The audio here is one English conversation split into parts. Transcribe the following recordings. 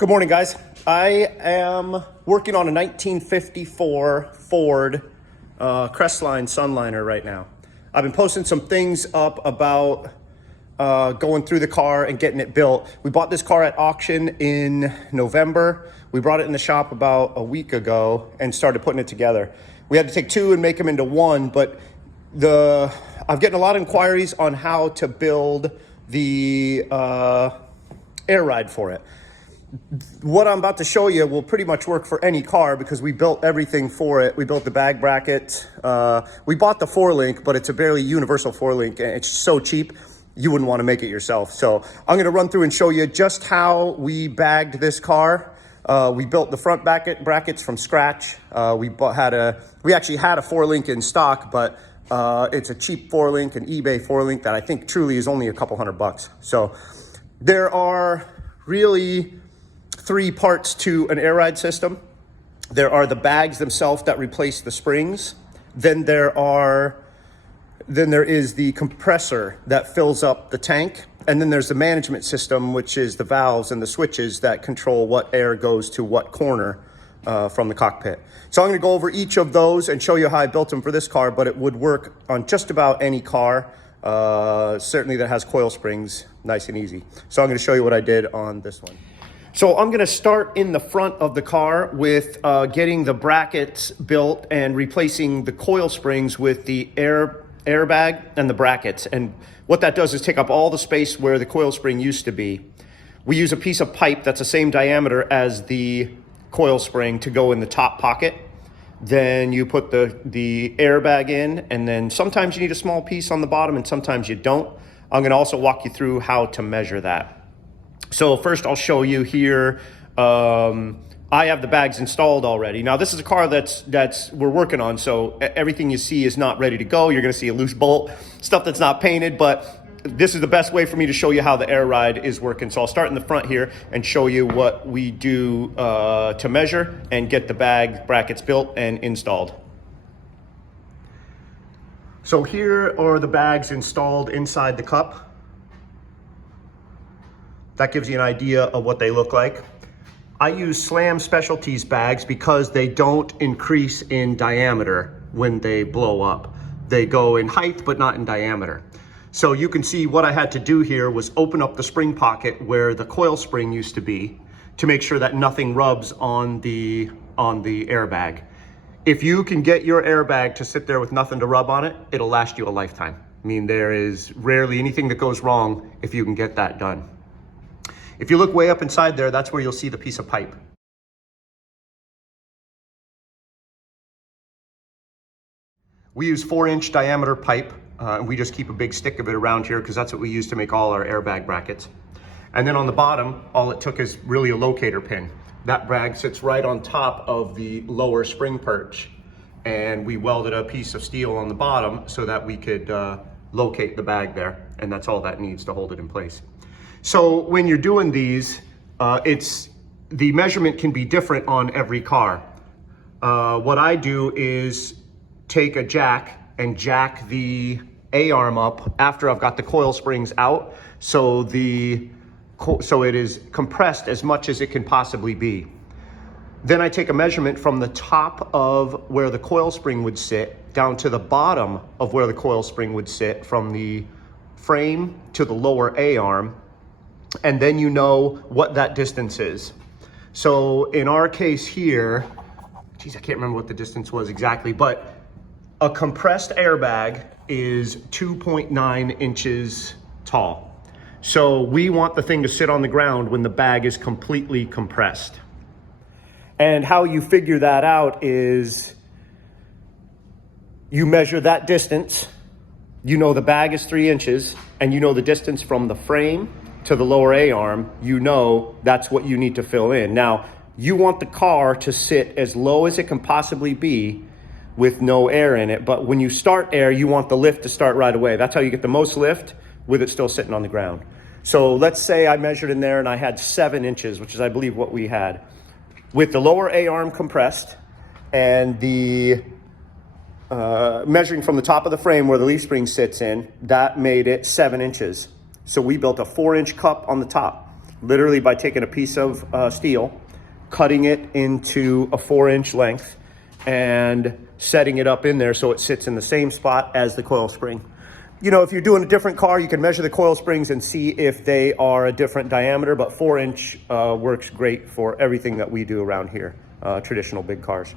Good morning, guys. I am working on a 1954 Ford Crestline Sunliner right now. I've been posting some things up about going through the car and getting it built. We bought this car at auction in November. We brought it in the shop about a week ago and started putting it together. We had to take two and make them into one, but I'm getting a lot of inquiries on how to build the air ride for it. What I'm about to show you will pretty much work for any car because we built everything for it. We built the bag bracket. We bought the 4-link, but it's a barely universal 4-link and it's so cheap you wouldn't want to make it yourself. So I'm going to run through and show you just how we bagged this car. We built the front brackets from scratch. We actually had a 4-link in stock, but it's a cheap 4-link, an eBay 4-link that I think truly is only a couple $100. So there are really three parts to an air ride system. There are the bags themselves that replace the springs. Then there is the compressor that fills up the tank. And then there's the management system, which is the valves and the switches that control what air goes to what corner from the cockpit. So I'm gonna go over each of those and show you how I built them for this car, but it would work on just about any car, certainly that has coil springs, nice and easy. So I'm gonna show you what I did on this one. So I'm gonna start in the front of the car with getting the brackets built and replacing the coil springs with the airbag and the brackets. And what that does is take up all the space where the coil spring used to be. We use a piece of pipe that's the same diameter as the coil spring to go in the top pocket. Then you put the airbag in, and then sometimes you need a small piece on the bottom and sometimes you don't. I'm gonna also walk you through how to measure that. So first I'll show you here, I have the bags installed already. Now this is a car we're working on, so everything you see is not ready to go. You're gonna see a loose bolt, stuff that's not painted, but this is the best way for me to show you how the air ride is working. So I'll start in the front here and show you what we do to measure and get the bag brackets built and installed. So here are the bags installed inside the cup. That gives you an idea of what they look like. I use Slam Specialties bags because they don't increase in diameter when they blow up. They go in height, but not in diameter. So you can see what I had to do here was open up the spring pocket where the coil spring used to be to make sure that nothing rubs on the airbag. If you can get your airbag to sit there with nothing to rub on it, it'll last you a lifetime. I mean, there is rarely anything that goes wrong if you can get that done. If you look way up inside there, that's where you'll see the piece of pipe. We use 4-inch diameter pipe. We just keep a big stick of it around here because that's what we use to make all our airbag brackets. And then on the bottom, all it took is really a locator pin. That brag sits right on top of the lower spring perch. And we welded a piece of steel on the bottom so that we could locate the bag there. And that's all that needs to hold it in place. So when you're doing these, the measurement can be different on every car. What I do is take a jack and jack the A-arm up after I've got the coil springs out, so it is compressed as much as it can possibly be. Then I take a measurement from the top of where the coil spring would sit down to the bottom of where the coil spring would sit from the frame to the lower A-arm. And then you know what that distance is. So in our case here, geez, I can't remember what the distance was exactly, but a compressed airbag is 2.9 inches tall. So we want the thing to sit on the ground when the bag is completely compressed. And how you figure that out is you measure that distance, you know the bag is 3 inches, and you know the distance from the frame to the lower A-arm, you know that's what you need to fill in. Now, you want the car to sit as low as it can possibly be with no air in it, but when you start air, you want the lift to start right away. That's how you get the most lift with it still sitting on the ground. So let's say I measured in there and I had 7 inches, which is I believe what we had. With the lower A-arm compressed and the measuring from the top of the frame where the leaf spring sits in, that made it 7 inches. So we built a 4-inch cup on the top. literally by taking a piece of steel, cutting it into a 4-inch length, and setting it up in there so it sits in the same spot as the coil spring. You know, if you're doing a different car, you can measure the coil springs and see if they are a different diameter, but 4-inch works great for everything that we do around here, traditional big cars.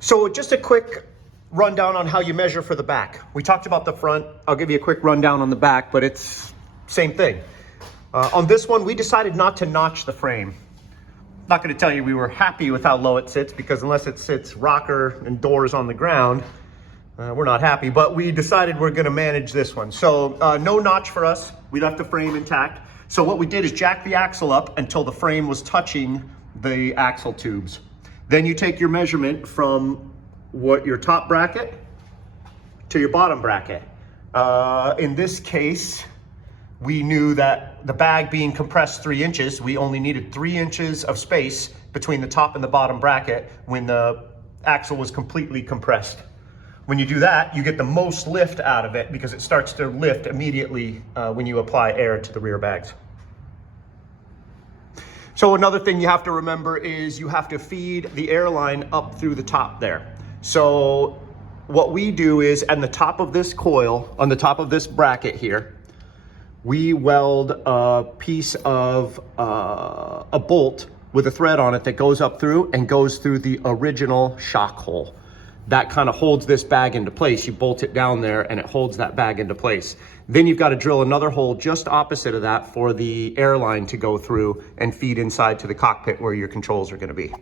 So just a quick rundown on how you measure for the back. We talked about the front. I'll give you a quick rundown on the back, but it's same thing. On this one, we decided not to notch the frame. Not going to tell you we were happy with how low it sits, because unless it sits rocker and doors on the ground, we're not happy, but we decided we're going to manage this one. So no notch for us. We left the frame intact. So what we did is jack the axle up until the frame was touching the axle tubes. Then you take your measurement from what your top bracket to your bottom bracket. In this case, we knew that the bag being compressed 3 inches, we only needed 3 inches of space between the top and the bottom bracket when the axle was completely compressed. When you do that, you get the most lift out of it because it starts to lift immediately when you apply air to the rear bags. So another thing you have to remember is you have to feed the air line up through the top there. So what we do is on the top of this coil, on the top of this bracket here, we weld a piece of a bolt with a thread on it that goes up through and goes through the original shock hole. That kind of holds this bag into place. You bolt it down there and it holds that bag into place. Then you've got to drill another hole just opposite of that for the airline to go through and feed inside to the cockpit where your controls are going to be.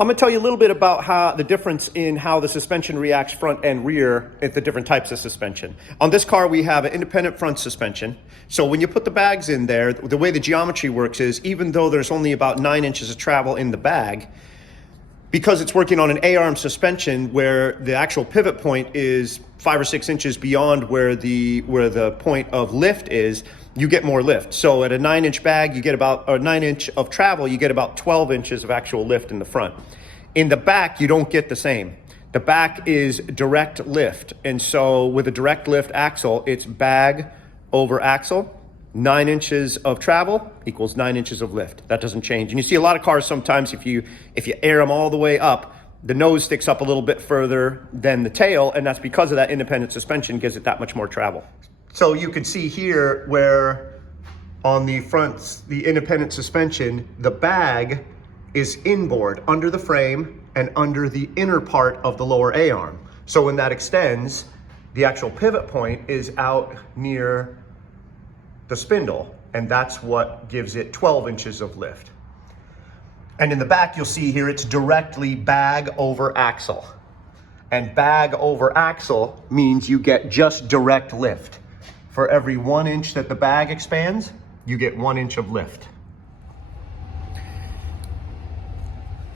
I'm going to tell you a little bit about how the difference in how the suspension reacts front and rear at the different types of suspension. On this car, we have an independent front suspension. So when you put the bags in there, the way the geometry works is even though there's only about 9 inches of travel in the bag, because it's working on an A-arm suspension where the actual pivot point is 5 or 6 inches beyond where the point of lift is, you get more lift. So at a 9-inch bag, you get about, or 9 inch of travel, you get about 12 inches of actual lift in the front. In the back, you don't get the same. The back is direct lift. And so with a direct lift axle, it's bag over axle. 9 inches of travel equals 9 inches of lift. That doesn't change. And you see a lot of cars sometimes, if you air them all the way up, the nose sticks up a little bit further than the tail, and that's because of that independent suspension gives it that much more travel. So you can see here where on the front, the independent suspension, the bag is inboard under the frame and under the inner part of the lower A-arm. So when that extends, the actual pivot point is out near the spindle, and that's what gives it 12 inches of lift. And in the back, you'll see here, it's directly bag over axle. And bag over axle means you get just direct lift. For every 1 inch that the bag expands, you get 1 inch of lift.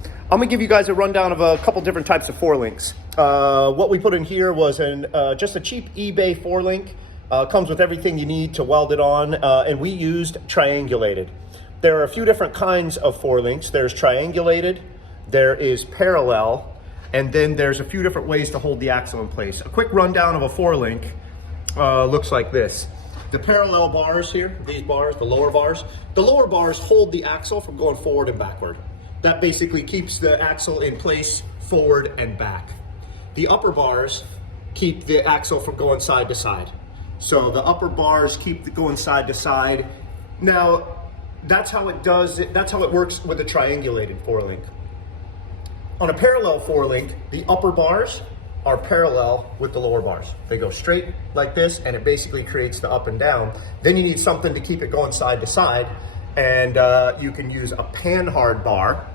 I'm gonna give you guys a rundown of a couple different types of 4-links. What we put in here was just a cheap eBay 4-link. Comes with everything you need to weld it on, and we used triangulated. There are a few different kinds of 4-links. There's triangulated, there is parallel, and then there's a few different ways to hold the axle in place. A quick rundown of a 4-link looks like this. The parallel bars here, these bars, the lower bars hold the axle from going forward and backward. That basically keeps the axle in place forward and back. The upper bars keep the axle from going side to side. So the upper bars keep it going side to side. Now, that's how it does it. That's how it works with a triangulated 4-link. On a parallel 4-link, the upper bars are parallel with the lower bars. They go straight like this, and it basically creates the up and down. Then you need something to keep it going side to side, and you can use a panhard bar,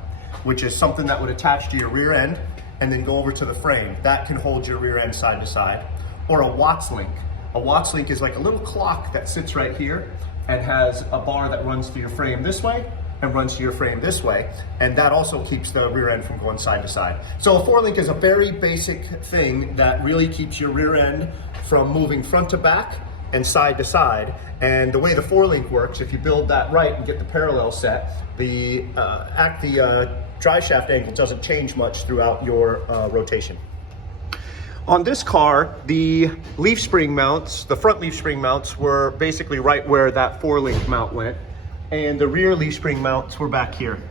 which is something that would attach to your rear end and then go over to the frame. That can hold your rear end side to side. Or a Watts link. A Watts link is like a little clock that sits right here and has a bar that runs through your frame this way and runs to your frame this way, and that also keeps the rear end from going side to side. So a 4-link is a very basic thing that really keeps your rear end from moving front to back and side to side. And the way the 4-link works, if you build that right and get the parallel set, the drive shaft angle doesn't change much throughout your rotation. On this car, the leaf spring mounts, the front leaf spring mounts were basically right where that 4-link mount went, and the rear leaf spring mounts were back here.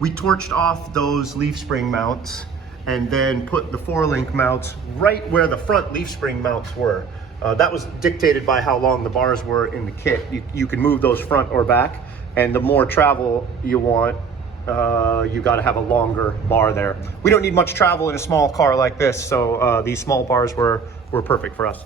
We torched off those leaf spring mounts and then put the 4-link mounts right where the front leaf spring mounts were. That was dictated by how long the bars were in the kit. You can move those front or back, and the more travel you want, you got to have a longer bar there. We don't need much travel in a small car like this, so these small bars were perfect for us.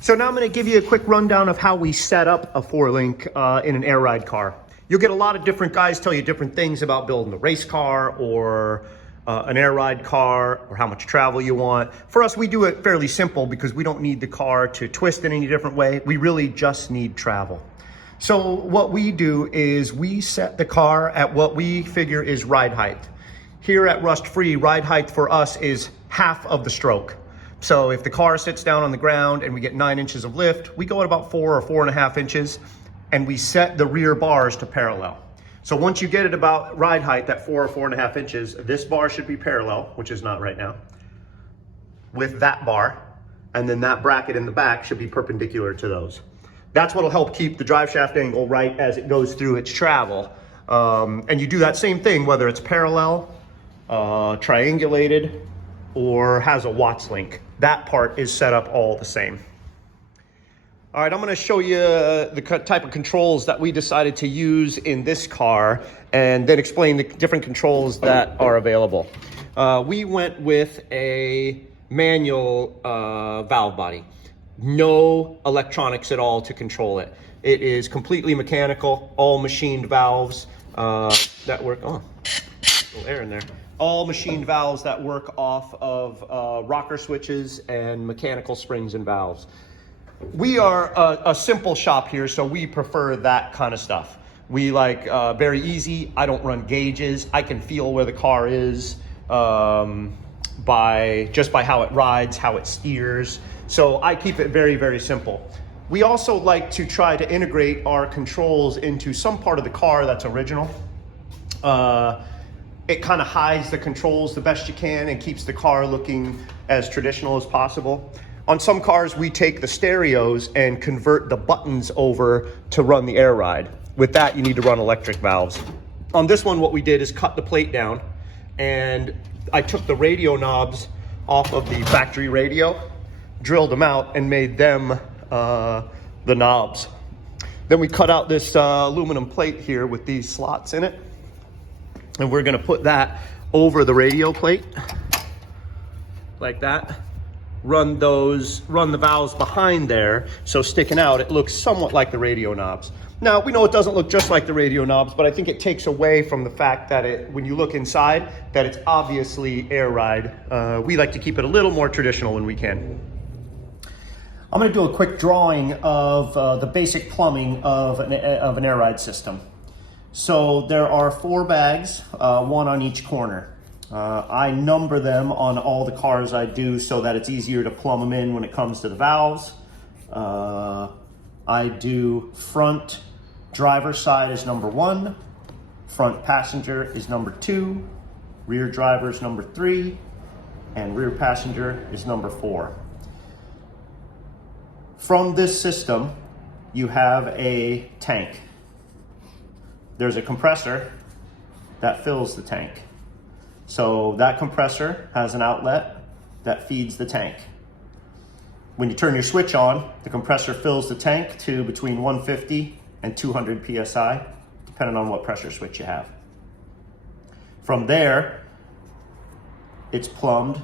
So now I'm going to give you a quick rundown of how we set up a 4-link in an air ride car. You'll get a lot of different guys tell you different things about building a race car or an air ride car, or how much travel you want. For us, we do it fairly simple because we don't need the car to twist in any different way. We really just need travel. So what we do is we set the car at what we figure is ride height. Here at Rust Free, ride height for us is half of the stroke. So if the car sits down on the ground and we get 9 inches of lift, we go at about 4 or 4.5 inches, and we set the rear bars to parallel. So once you get it about ride height, that 4 or 4.5 inches, this bar should be parallel, which is not right now, with that bar, and then that bracket in the back should be perpendicular to those. That's what'll help keep the drive shaft angle right as it goes through its travel. And you do that same thing, whether it's parallel, triangulated, or has a Watts link. That part is set up all the same. All right, I'm gonna show you the type of controls that we decided to use in this car, and then explain the different controls that are available. We went with a manual valve body. No electronics at all to control it. It is completely mechanical, all machined valves that work, oh, a little air in there. All machined valves that work off of rocker switches and mechanical springs and valves. We are a simple shop here, so we prefer that kind of stuff. We like very easy. I don't run gauges. I can feel where the car is just by how it rides, how it steers. So I keep it very, very simple. We also like to try to integrate our controls into some part of the car that's original. It kind of hides the controls the best you can and keeps the car looking as traditional as possible. On some cars, we take the stereos and convert the buttons over to run the air ride. With that, you need to run electric valves. On this one, what we did is cut the plate down, and I took the radio knobs off of the factory radio, drilled them out, and made them the knobs. Then we cut out this aluminum plate here with these slots in it, and we're gonna put that over the radio plate, like that. Run the valves behind there, so sticking out, it looks somewhat like the radio knobs. Now, we know it doesn't look just like the radio knobs, but I think it takes away from the fact that when you look inside, that it's obviously air ride. We like to keep it a little more traditional when we can. I'm gonna do a quick drawing of the basic plumbing of an air ride system. So there are 4 bags, 1 on each corner. I number them on all the cars I do so that it's easier to plumb them in when it comes to the valves. I do front driver side is number 1, front passenger is number 2, rear driver is number 3, and rear passenger is number 4. From this system, you have a tank. There's a compressor that fills the tank. So that compressor has an outlet that feeds the tank. When you turn your switch on, the compressor fills the tank to between 150 and 200 PSI, depending on what pressure switch you have. From there, it's plumbed,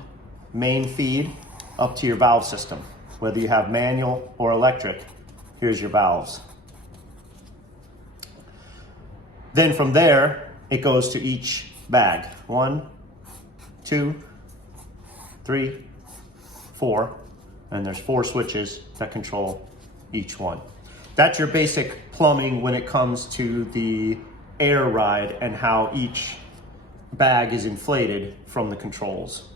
main feed, up to your valve system. Whether you have manual or electric, here's your valves. Then from there, it goes to each bag. 1, 2, 3, 4, and there's 4 switches that control each one. That's your basic plumbing when it comes to the air ride and how each bag is inflated from the controls.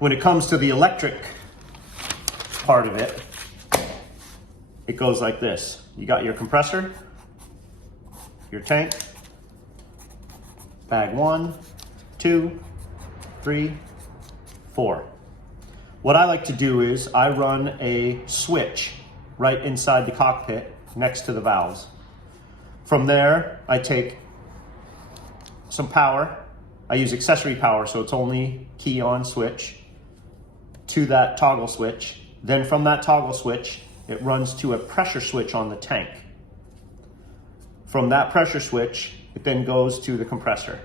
When it comes to the electric part of it, it goes like this. You got your compressor, your tank, bag 1, 2, 3, 4. What I like to do is I run a switch right inside the cockpit next to the valves. From there, I take some power. I use accessory power, so it's only key on switch to that toggle switch. Then from that toggle switch, it runs to a pressure switch on the tank. From that pressure switch, it then goes to the compressor.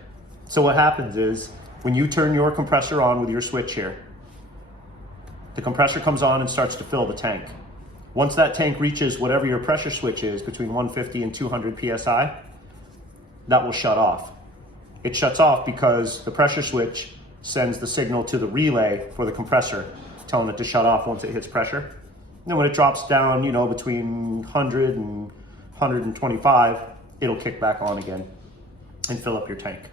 So what happens is, when you turn your compressor on with your switch here, the compressor comes on and starts to fill the tank. Once that tank reaches whatever your pressure switch is, between 150 and 200 PSI, that will shut off. It shuts off because the pressure switch sends the signal to the relay for the compressor, telling it to shut off once it hits pressure. And then when it drops down, you know, between 100 and 125, it'll kick back on again and fill up your tank.